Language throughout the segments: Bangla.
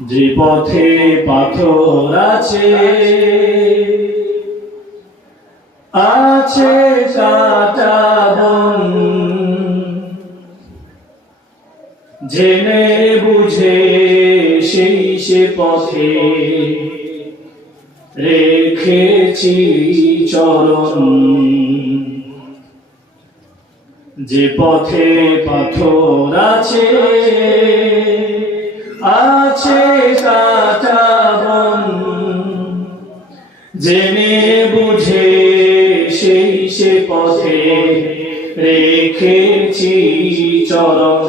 যে পথে পাথর আছে, আছে কাটা বন, জেনে বুঝে সেই সে পথে রেখেছি চরণ। যে পথে পাথর আছে, আছে কাটা বন, জেনে বুঝে সেই সে পথে রেখেছি চরণ।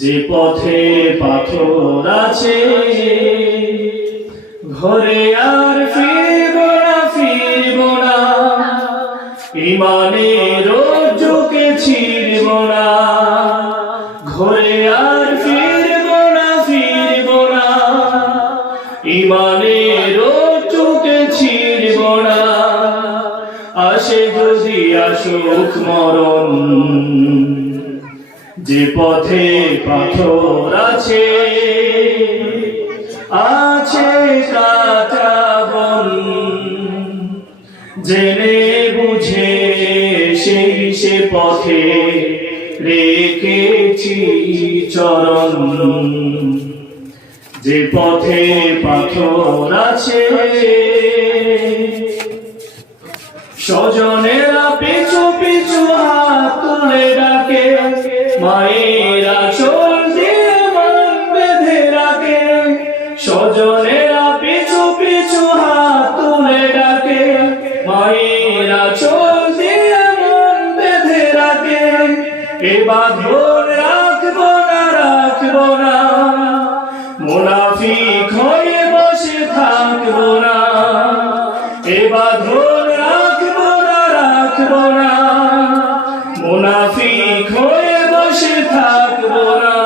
যে পথে পাথর আছে, ঘরে আর ফিরব না, ফিরব না, ইমানের রজ্জুকে ছিড়ব না। ঘরে আর ফিরব না, ফিরব না, ইমানের রজ্জুকে ছিড়ব না। আসে যদি আসুক মরণ, যে পথে পাথর আছে, আছে কাটা বন, জেনে বুঝে সেই সে পথে রেখেছি চরণ। যে পথে পাথর আছে, স্বজনেরা পিছু পিছু হাত তুলে ডাকে, মায়েরা চোল দিয়ে মন বেঁধে রাখে। স্বজনেরা পিছু পিছু হাত তুলে ডাকে, মায়েরা চোল দিয়ে মন বেঁধে রাখে। এ বাঁধন রাখবো না, রাখবো না, মুনাফিক হয়ে বসে থাকবো না। এ বাঁধন রাখবো না, রাখবো না, মুনাফিক হয়ে বসে থাকবো না।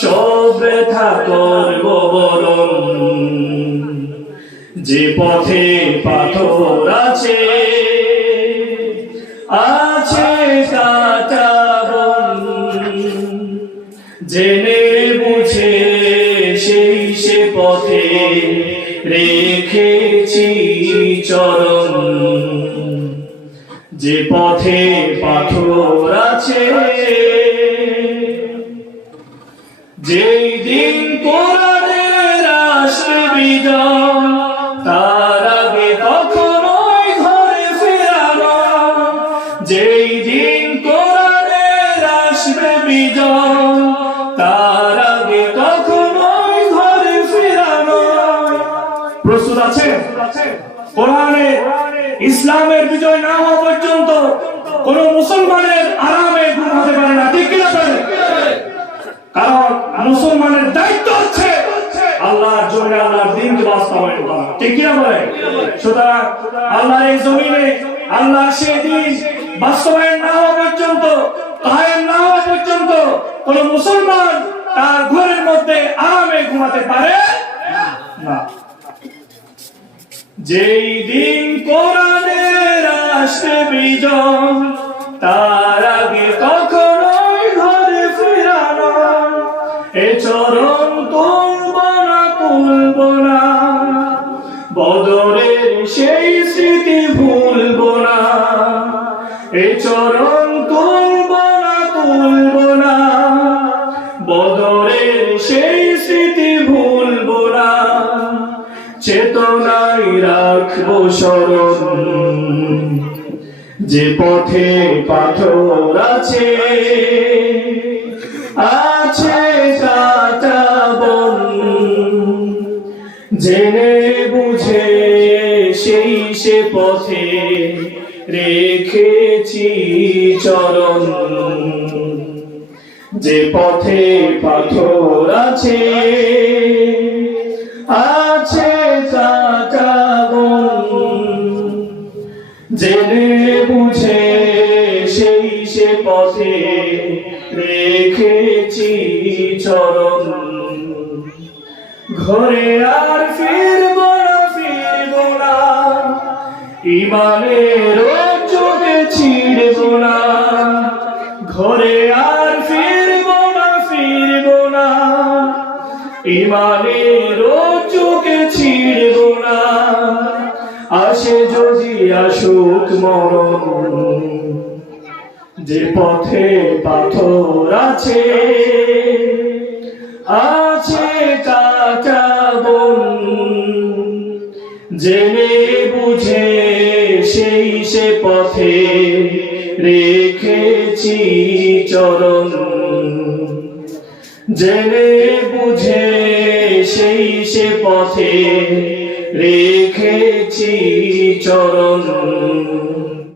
সব ব্যথা করবো বরণ, যে পথে পাথর আছে, আছে কাটা বন, জেনে বুঝে সেই সে পথে রেখেছি চরণ। যে পথে পাথর আছে, যেই দিন কোরআনের আসবে বিজয়, তার আগে কখনোই ঘরে ফেরানো। যেই দিন কোরআনের আসবে বিজয়, তার আগে কখনোই ঘরে ফেরানো। প্রস্তুত আছে? কোরআনে ইসলামের বিজয় না হওয়া পর্যন্ত কোন মুসলমানের আরামে ঘুম হতে পারে না, ঠিক কিনা বলেন? কারণ মুসলমানের দায়িত্ব হচ্ছে আল্লাহর জমিনে আল্লাহর দ্বীনকে বাস্তবায়ন করা, ঠিক কিনা বলেন? সুতরাং আল্লাহর এই জমিনে আল্লাহর সেই দ্বীন বাস্তবায়ন না হওয়া পর্যন্ত, কায়েম না হওয়া পর্যন্ত কোন মুসলমান তার ঘরের মধ্যে আরামে ঘুমাতে পারে না। যেই দিন কোরআনের আসবে বিজয়, তার আগে কখনোই ঘরে ফিরানো। এ চরণ তুলব না, তুলব না, বদরের সেই স্মৃতি ভুলব না। এ চরণ তুলব না, তুলব না, বদরের সেই স্মৃতি ভুলব না। চেতনায় রাখবো স্মরণ, যে পথে পাথর আছে, আছে কাটা বন, জেনে বুঝে সেই সে পথে রেখেছি চরণ। যে পথে পাথর আছে, আছে কাটা বন, জেনে বুঝে সেই সে পথে রেখেছি চরণ। ঘরে আর ফিরব না, ফিরব না, ইমানের রজ্জুকে ছিড়ব না। ঘরে আর ফিরব না, ফিরব না, ইমানের চোখে ছিড়ব না, আসে যদি আসুক মরণ। যে পথে পাথর আছে, আছে কাটা বন, জেনে বুঝে সেই সে পথে রেখেছি চরণ। জেনে বুঝে সেই সে পথে রেখেছি চরণ।